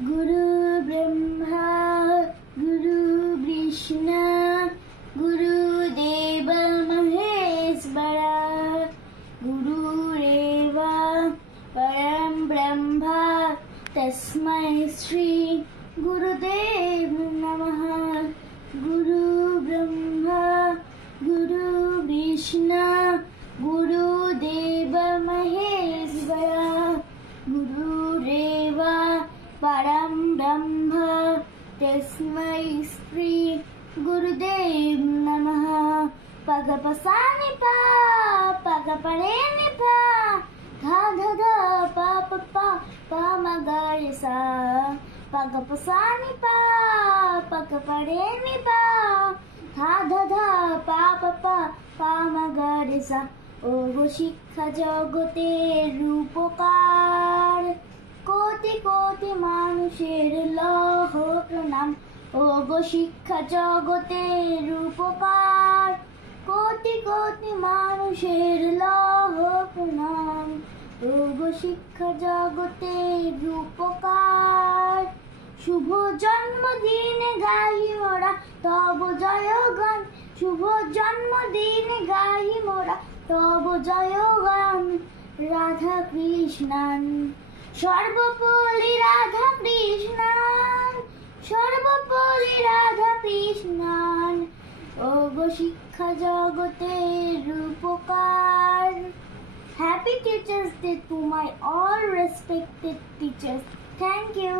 गुरु ब्रह्मा गुरु विष्णु गुरुदेव महेश्वरा गुरुरेव परं ब्रह्म तस्मै श्री गुरुदेव नमः। गुरु ब्रह्मा गुरु विष्णु गुरुदेव महेश्वरा गुरुरेव परं ब्रह्म तस्मै श्री गुरुदेव नमः। पग पसा नि पा पग परे नि पा धा धा धा पा प पा पा म ग रे सा पग पसा नि पा पग परे नि पा धा धा धा पा प पा पा म ग रे सा। ও গো শিক্ষা জগতের রূপকার কোটি কোটি মানুষের লহ প্রণাম। ও গো শিক্ষা জগতের রূপকার কোটি কোটি মানুষের লহ প্রণাম। ও গো শিক্ষা জগতের রূপকার শুভ জন্মদিনে গাহি মোরা তব জয়গান শুভ জন্মদিনে গাহি মোরা তব জয়গান। রাধা কৃষ্ণান সর্বপল্লী রাধা কৃষ্ণান সর্বপল্লী রাধা কৃষ্ণান। ও গো শিক্ষা জগতের রূপকার। Happy Teachers Day to my all respected teachers. Thank you.